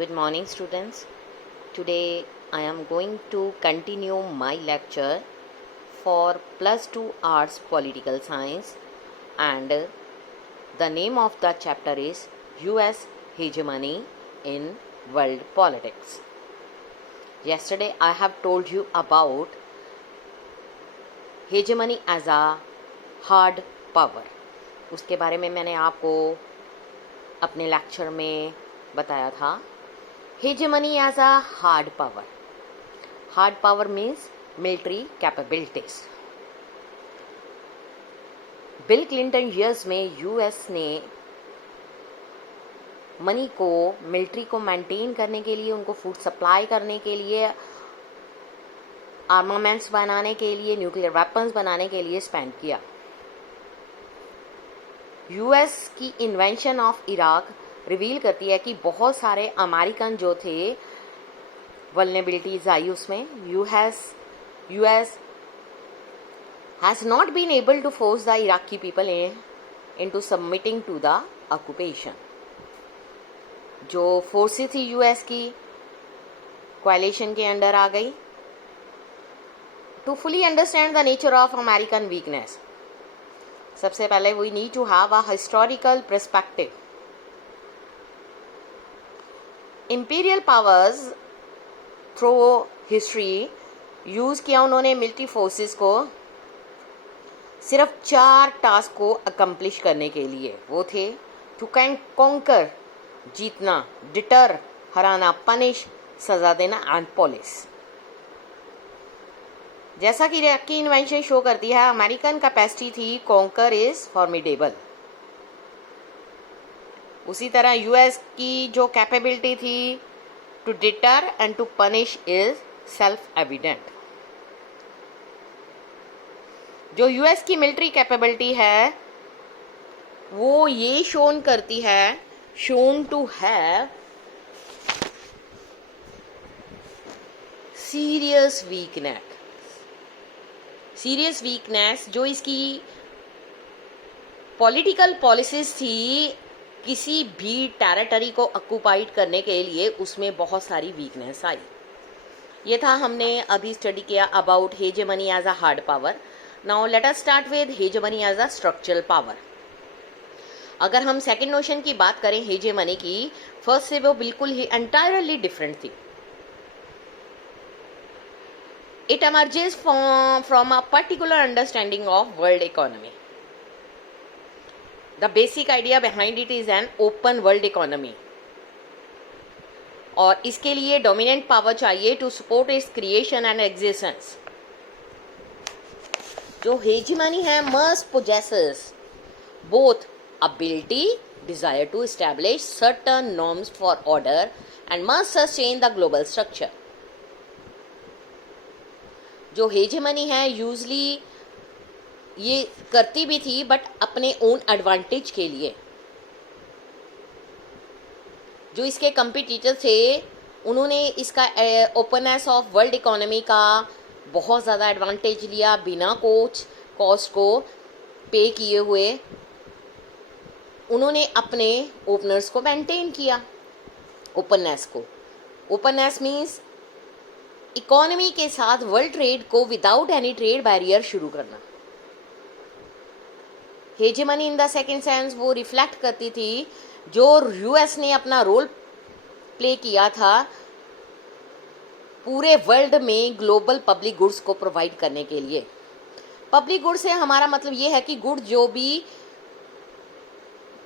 Good morning, students. Today I am going to continue my lecture for plus 2 arts political science, and the name of the chapter is US hegemony in world politics. Yesterday I have told you about hegemony as a hard power. उसके बारे में मैंने आपको अपने lecture में बताया था. Hegemony as a hard power. Hard power means military capabilities. Bill Clinton years में यूएस ने मनी को, मिलिट्री को मेंटेन करने के लिए, उनको फूड सप्लाई करने के लिए, आर्मामेंट्स बनाने के लिए, न्यूक्लियर वेपन्स बनाने के लिए स्पेंड किया. यूएस की इन्वेंशन ऑफ इराक रिवील करती है कि बहुत सारे अमेरिकन जो थे, वल्नरेबिलिटीज आई उसमें. US has not been able to force the Iraqi people into submitting to the occupation. जो फोर्सेस थी यूएस की, कोएलिशन के अंडर आ गई. To fully understand the nature of American weakness, सबसे पहले we need to have a historical perspective. Imperial powers through history use किया उन्होंने मिलिट्री फोर्सेस को सिर्फ 4 टास्क को अकम्प्लिश करने के लिए. वो थे टू कॉन्कर, जीतना, डिटर, हराना, पनिश, सजा देना, एंड पॉलिस. जैसा कि इराक की इन्वेंशन शो करती है, अमेरिकन कैपेसिटी थी कॉन्कर इज फॉर्मिडेबल. उसी तरह यूएस की जो कैपेबिलिटी थी to deter and to punish is self evident. जो यूएस की मिलिट्री कैपेबिलिटी है वो ये शोन करती है, shown to have serious weakness. जो इसकी पॉलिटिकल पॉलिसीज थी किसी भी टेरिटरी को ऑक्युपाइड करने के लिए, उसमें बहुत सारी वीकनेस आई. ये था हमने अभी स्टडी किया about hegemony as a hard power. Now let us start with hegemony as a structural power. अगर हम सेकंड नोशन की बात करें हेजेमनी की, फर्स्ट से वो बिल्कुल ही एंटायरली डिफरेंट थी. It emerges from a particular understanding of world economy. The basic idea behind it is an open world economy. और इसके लिए डोमिनेंट पावर चाहिए to support its creation and existence. जो हेजेमनी है must possesses both ability, desire to establish certain norms for order, and must sustain the global structure. जो hegemony है usually ये करती भी थी बट अपने ओन एडवांटेज के लिए. जो इसके कंपिटिटर थे उन्होंने इसका ओपननेस ऑफ वर्ल्ड इकोनॉमी का बहुत ज़्यादा एडवांटेज लिया, बिना कॉस्ट को पे किए हुए उन्होंने अपने ओपनर्स को मेंटेन किया, ओपननेस को. ओपननेस मीन्स इकोनॉमी के साथ वर्ल्ड ट्रेड को विदाउट एनी ट्रेड बैरियर शुरू करना. Hegemony in the second sense वो रिफ्लेक्ट करती थी जो यूएस ने अपना रोल प्ले किया था पूरे वर्ल्ड में ग्लोबल पब्लिक गुड्स को प्रोवाइड करने के लिए. पब्लिक गुड्स से हमारा मतलब ये है कि गुड्स जो भी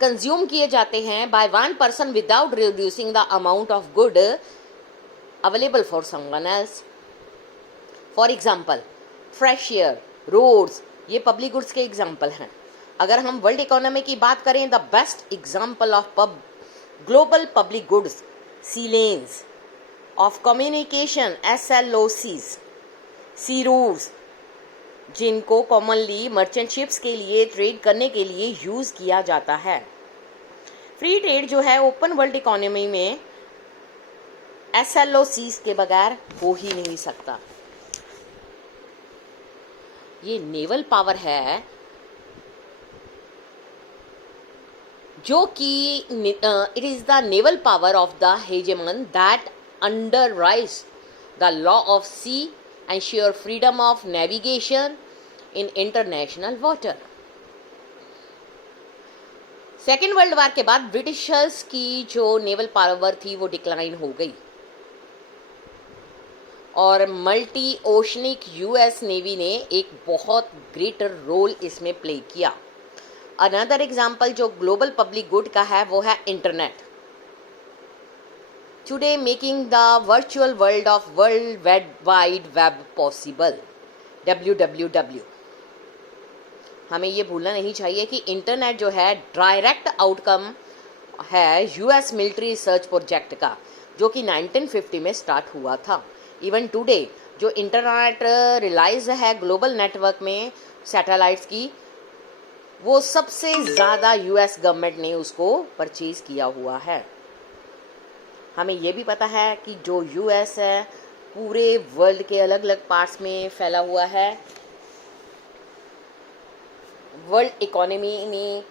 कंज्यूम किए जाते हैं by one person without reducing the amount of good available for someone else. For example fresh air, roads, ये पब्लिक गुड्स के एग्जाम्पल हैं. अगर हम वर्ल्ड इकोनॉमी की बात करें, the best example of global public goods, sea lanes of communication, SLOCs, sea routes, जिनको commonly merchant ships के लिए ट्रेड करने के लिए यूज किया जाता है. फ्री ट्रेड जो है ओपन वर्ल्ड इकोनॉमी में SLOCs के बगैर हो ही नहीं सकता. ये नेवल पावर है जो कि it is the naval power of the hegemon that underlies the law of sea and sheer freedom of navigation in international water. Second world war के बाद ब्रिटिशर्स की जो नेवल पावर थी वो डिक्लाइन हो गई और मल्टी ओशनिक यूएस नेवी ने एक बहुत ग्रेटर रोल इसमें प्ले किया. अनदर एग्जाम्पल जो ग्लोबल पब्लिक गुड का है वो है internet. Today making the virtual world of world wide web possible, WWW. हमें ये भूलना नहीं चाहिए कि इंटरनेट जो है डायरेक्ट आउटकम है यूएस मिलिट्री रिसर्च प्रोजेक्ट का, जो कि 1950 में स्टार्ट हुआ था. इवन टुडे जो इंटरनेट रिलाइज है ग्लोबल नेटवर्क में सैटेलाइट्स की, वो सबसे ज़्यादा यूएस गवर्नमेंट ने उसको परचेज किया हुआ है. हमें ये भी पता है कि जो यूएस है पूरे वर्ल्ड के अलग अलग पार्ट्स में फैला हुआ है. वर्ल्ड इकोनॉमी में,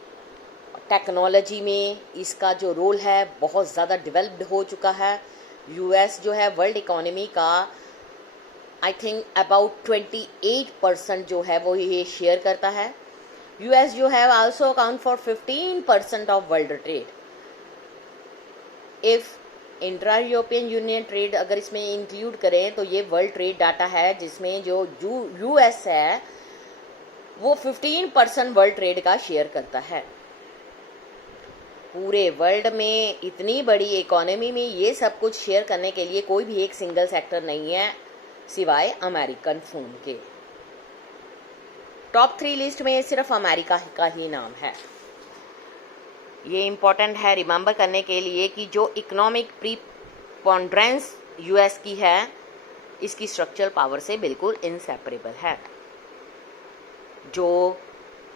टेक्नोलॉजी में इसका जो रोल है बहुत ज़्यादा डेवलप्ड हो चुका है. यूएस जो है वर्ल्ड इकोनॉमी का आई थिंक अबाउट 28% जो है वो ये शेयर करता है. यूएस जो है also account for 15% of world trade. If intra European union trade अगर इसमें इंक्लूड करें तो ये वर्ल्ड ट्रेड डाटा है जिसमें जो यूएस है वो 15% वर्ल्ड ट्रेड का शेयर करता है. पूरे वर्ल्ड में इतनी बड़ी इकोनॉमी में ये सब कुछ शेयर करने के लिए कोई भी एक सिंगल सेक्टर नहीं है सिवाय अमेरिकन फोन के. टॉप 3 लिस्ट में सिर्फ अमेरिका का ही नाम है. ये इम्पोर्टेंट है रिमेंबर करने के लिए कि जो इकोनॉमिक प्रीपोंड्रेंस यूएस की है इसकी स्ट्रक्चरल पावर से बिल्कुल इनसेपरेबल है. जो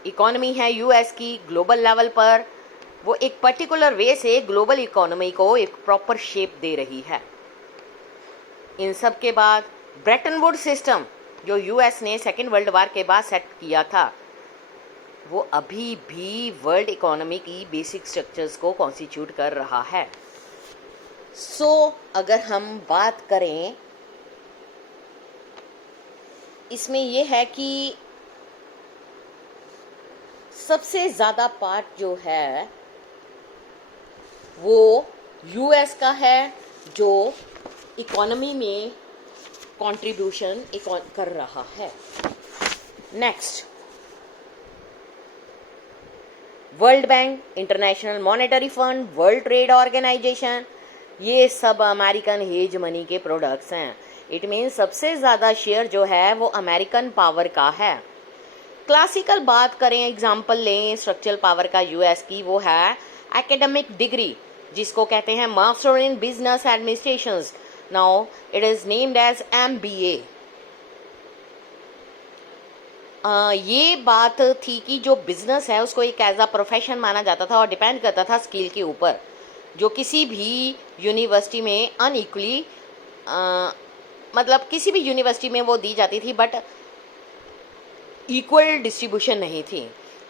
इकोनॉमी है यूएस की ग्लोबल लेवल पर वो एक पर्टिकुलर वे से ग्लोबल इकोनॉमी को एक प्रॉपर शेप दे रही है. इन सब के बाद ब्रेटन वुड सिस्टम जो यूएस ने सेकेंड वर्ल्ड वार के बाद सेट किया था वो अभी भी वर्ल्ड इकोनॉमी की बेसिक स्ट्रक्चर्स को कॉन्स्टिट्यूट कर रहा है. अगर हम बात करें इसमें यह है कि सबसे ज़्यादा पार्ट जो है वो यूएस का है जो इकोनॉमी में कंट्रीब्यूशन कर रहा है. Next, World Bank, International Monetary Fund, World Trade Organization, ये सब अमेरिकन हेजमनी के प्रोडक्ट्स हैं. इट मीन्स सबसे ज़्यादा शेयर जो है वो अमेरिकन पावर का है. क्लासिकल बात करें, एग्जाम्पल लें स्ट्रक्चरल पावर का यूएस की, वो है एकेडमिक डिग्री जिसको कहते हैं master in business administration. Now it is named as MBA. ये बात थी कि जो बिजनेस है उसको एक एज अ प्रोफेशन माना जाता था और डिपेंड करता था स्किल के ऊपर, जो किसी भी यूनिवर्सिटी में अनइक्वली मतलब किसी भी यूनिवर्सिटी में वो दी जाती थी बट इक्वल डिस्ट्रीब्यूशन नहीं थी.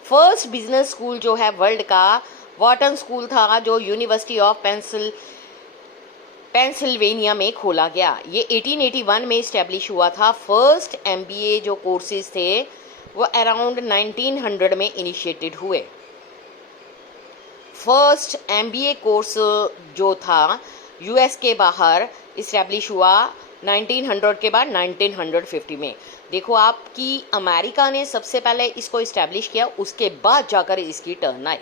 फर्स्ट बिजनेस स्कूल जो है वर्ल्ड का वॉर्टन स्कूल था जो यूनिवर्सिटी ऑफ पेंसिल्वेनिया में खोला गया. ये 1881 में इस्टेब्लिश हुआ था. फर्स्ट MBA जो कोर्सेज थे वो अराउंड 1900 में इनिशिएटेड हुए. फर्स्ट MBA कोर्स जो था यूएस के बाहर इस्टेब्लिश हुआ 1900 के बाद 1950 में. देखो आप कि अमेरिका ने सबसे पहले इसको इस्टेब्लिश किया, उसके बाद जाकर इसकी टर्न आई.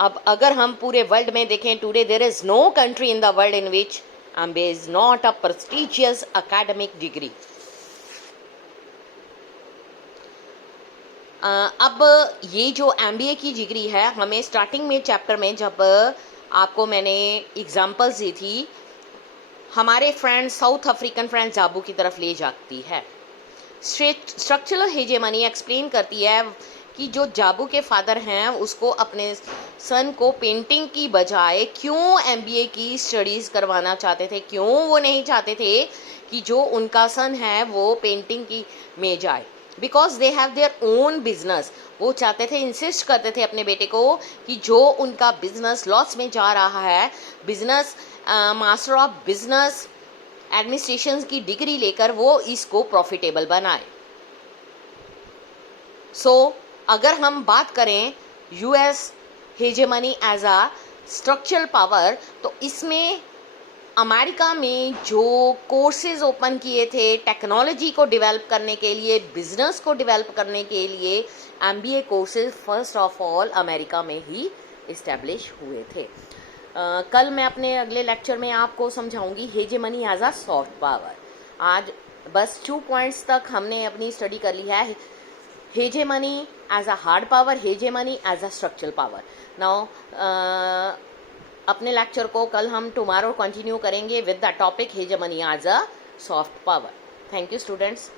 अब अगर हम पूरे वर्ल्ड में देखें, today there is no country in the world in which MBA is not a prestigious academic degree. अब ये जो MBA की डिग्री है हमें स्टार्टिंग में चैप्टर में जब आपको मैंने एग्जांपल्स दी थी, हमारे फ्रेंड्स साउथ अफ्रीकन फ्रेंड्स जाबू की तरफ ले जाती है. स्ट्रक्चरल हेजेमनी एक्सप्लेन करती है कि जो जाबू के फादर हैं उसको अपने सन को पेंटिंग की बजाय क्यों MBA की स्टडीज़ करवाना चाहते थे, क्यों वो नहीं चाहते थे कि जो उनका सन है वो पेंटिंग की में जाए. Because they have their own business. वो चाहते थे, इंसिस्ट करते थे अपने बेटे को कि जो उनका बिजनेस लॉस में जा रहा है, business master of business administration की डिग्री लेकर वो इसको प्रॉफिटेबल बनाए। सो अगर हम बात करें US hegemony as a structural power, तो इसमें अमेरिका में जो कोर्सेज ओपन किए थे टेक्नोलॉजी को डेवलप करने के लिए, बिजनेस को डेवलप करने के लिए, MBA courses first of all America में ही इस्टेब्लिश हुए थे। कल मैं अपने अगले लेक्चर में आपको समझाऊंगी hegemony as a soft power. आज बस 2 पॉइंट्स तक हमने अपनी स्टडी कर ली है। Hegemony as a hard power, hegemony as a structural power. Now अपने लेक्चर को कल हम टुमारो कंटिन्यू करेंगे with the topic hegemony as a soft power. Thank you students.